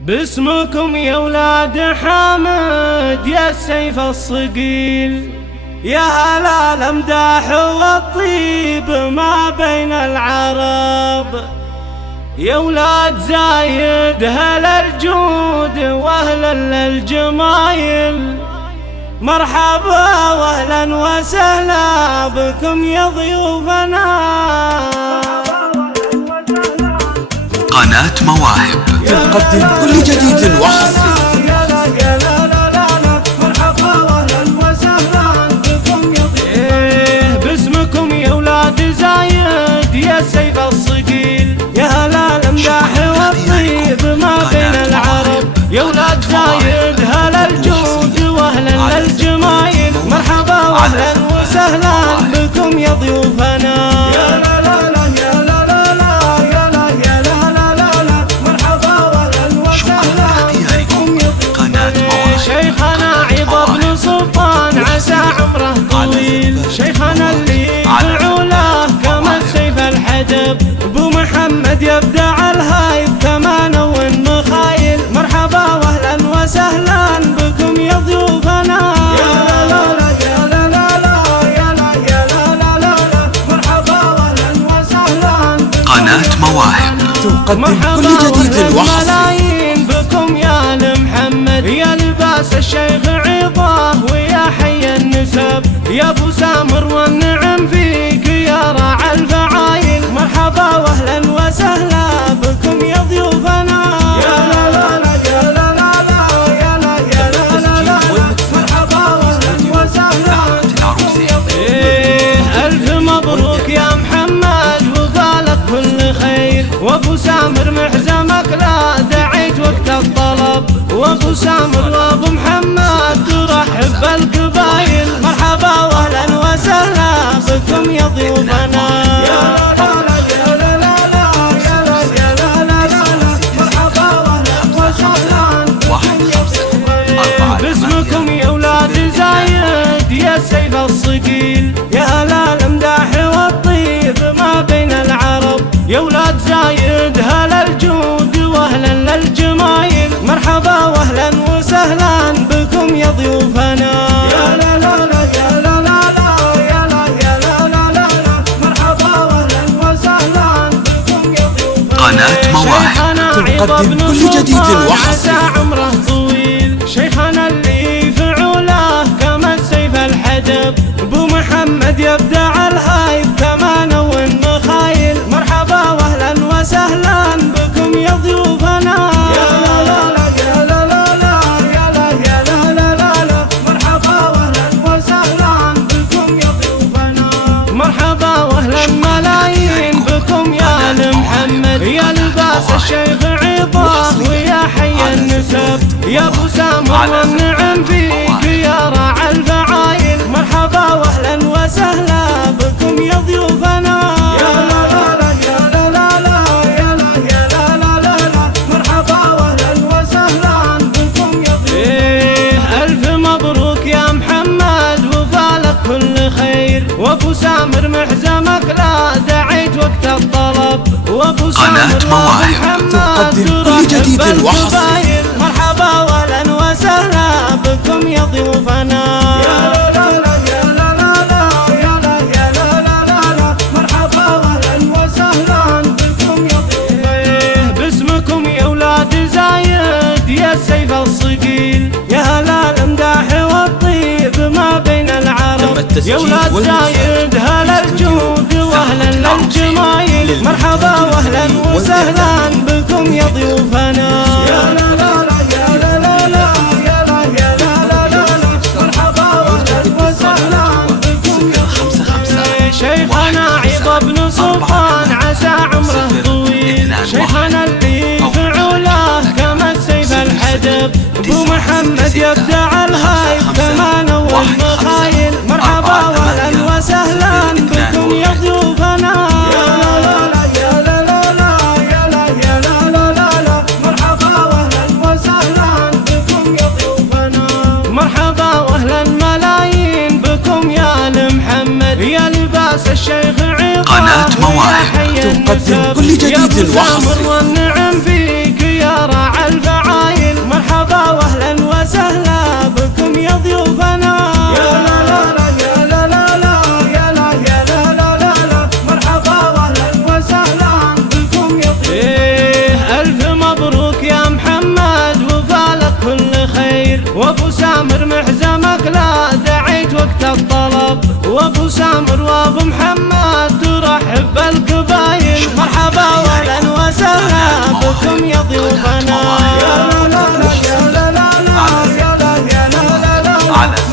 باسمكم يا ولاد حامد يا السيف الصقيل، يا هلا الامداح والطيب ما بين العرب، يا ولاد زايد هل الجود واهلا للجمايل، مرحبا واهلا وسهلا بكم يا ضيوفنا. قناة مواهب تقدم كل جديد وحصري. مرحبا واهلا وسهلا بكم يا ضيوفنا. باسمكم يا ولاد زايد يا السيف الصقيل، يا هلا الامداح والطيب ما بين العرب، يا ولاد زايد هلا الجود واهلا للجمايل، مرحبا واهلا وسهلا بكم يا ضيوفنا. شيخنا عيض بن سلطان عسى عمره طويل، شيخنا اللي في علاه كما السيف الحدب، ابو محمد يبدع الهايب كمان والمخايل، مرحبا واهلا وسهلا بكم يا ضيوفنا. يا لا لا يا لا لا لا يا لا يا لا لا لا مرحبا واهلا وسهلا بكم. قناة مواهب تقدم كل جديد وحصري. بكم يا محمد يا لباس الشيخ عظاه ويا حي النسب، يا ابو سامر والنعم فيك يا راعى الفعايل، مرحبا واهلا وسهلا بكم يا ضيوفنا. يا لا لا لا يا لا لا لا يا لا يا لا لا لا مرحبا واهلا وسهلا بكم يا ضيوفنا. الف مبروك يا محمد وفالك كل خير، وابو سامر محزمك لا دعيت وقت الطلب، وابو سامر وابو محمد ترحب بالقبايل، مرحبا واهلا وسهلا بكم يا ضيوفنا. يا لا لا يا لا لا لا يا لا يا لا لا لا مرحبا واهلا وسهلا بكم يا ضيوفنا. باسمكم يا ولاد زايد يا السيف الصقيل، يا هلا الامداح والطيب ما بين العرب، يا ولاد زايد هلا الجود واهلا للجمايل، مرحبا واهلا وسهلا بكم يا ضيوفنا. يا لا لا لا يا لا لا لا يا لا يا لا لا لا مرحبا واهلا وسهلا بكم يا ضيوفنا. قناة مواهب تقدم كل جديد وحصري. عمره طويل، شيخنا اللي في علاه كما السيف الحدب، ابو محمد يبدع الهايب كمان والمخايل، مرحبا واهلا وسهلا بكم يا ضيوفنا. يا لا لا لا يا لا لا لا يا لا يا لا لا لا مرحبا واهلا وسهلا بكم يا ضيوفنا. مرحبا واهلا ملايين بكم يا محمد يا لباس الشيخ عظاه ويا حي النسب، يا ابو سامر والنعم فيك يا راعى الفعايل، مرحبا واهلا وسهلا بكم يا ضيوفنا. يا لا لا لا يا لا لا لا يا لا يا لا لا لا مرحبا واهلا وسهلا بكم يا ضيوفنا. الف مبروك يا محمد وفالك كل خير، وابو سامر محزمك لا دعيت وقت الطلب، وابو سامر مواهب تقدم كل جديد وحصري. مرحبا واهلا وسهلا بكم يا ضيوفنا. يا لا لا يا لا لا لا يا لا يا لا لا لا مرحبا واهلا وسهلا بكم يا ضيوفنا. باسمكم يا ولاد زايد يا السيف الصقيل، يا هلا الامداح والطيب ما بين العرب، يا ولاد زايد هلا الجود واهلا للجمايل، مرحبا واهلا وسهلا بكم يا ضيوفنا. يا لا لا لا يا لا لا لا يا لا يا لا لا لا مرحبا واهلا وسهلا بكم يا ضيوفنا. شيخنا عيض بن سلطان عسى عمره طويل، شيخنا اللي في علاه كما السيف الحدب، ابو محمد يبدع الهايب كمان والمخايل، مرحبا واهلا وسهلا بكم يا ضيوفنا. يا لا لا لا يا لا لا لا يا لا يا لا لا لا مرحبا واهلا وسهلا بكم يا ضيوفنا. مرحبا واهلا ملايين بكم يا محمد يا لباس الشيخ عظاه. قناة مواهب تقدم كل جديد وحصري. والنعم فيك يا راعى الفعايل، وابو سامر محزمك لا دعيت وقت الطلب، وابو سامر وابو محمد ترحب بالقبايل. مرحبا واهلا وسهلا بكم يا ضيوفنا.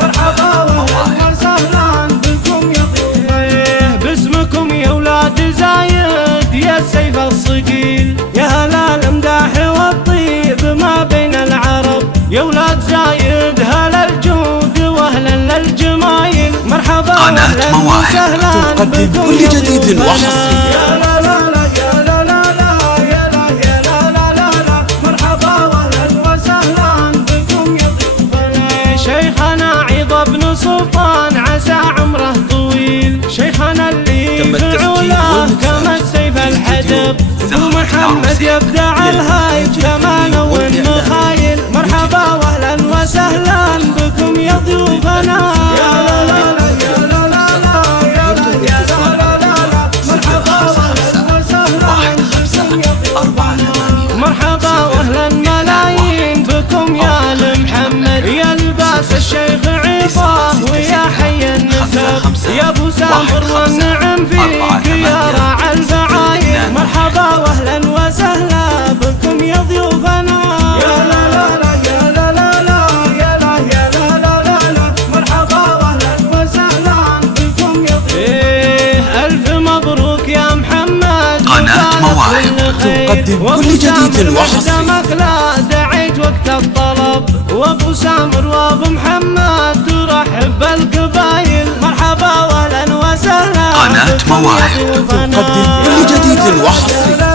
مرحبا واهلا وسهلا بكم يا ضيوفنا. باسمكم يا ولاد زايد يا السيف الصقيل، يا هلا الامداح والطيب ما بين العرب. يا ولاد زايد هلا الجود واهلا للجمايل. مرحبا واهلا وسهلا تقدم كل جديد وحصري. يا لا لا لا يا لا لا لا يا لا يا لا لا لا لا. مرحبا واهلا وسهلا بكم يا ضيوفنا. شيخنا عيض بن سلطان عسى عمره طويل، شيخنا اللي في علاه كما السيف الحدب. ابو محمد يبدع الهايب كمان والمخايل. مرحبا واهلا وسهلا بكم يا ضيوفنا. يا لا لا لا يا لا لا لا يا لا يا لا لا لا لا. مرحبا واهلا وسهلا بكم يا ضيوفنا. مرحبا واهلا ملايين بكم يا ال محمد، يا لباس الشيخ عيضاه ويا حي النسب. يا ابو سامر والنعم فيك يا راعى الفعايل. مرحبا واهلا وسهلا بكم يا ضيوفنا. يا لا لا لا يا لا لا لا يا لا يا لا لا لا لا. مرحبا واهلا وسهلا بكم يا ضيوفنا. الف مبروك يا محمد قناة مواهب تقدم كل جديد وحصري. لا دعيت وقت الطلب، وابو سامر وابو محمد ترحب بالقبايل. مرحبا واهلا وسهلا قناة مواهب تقدم كل جديد وحصري.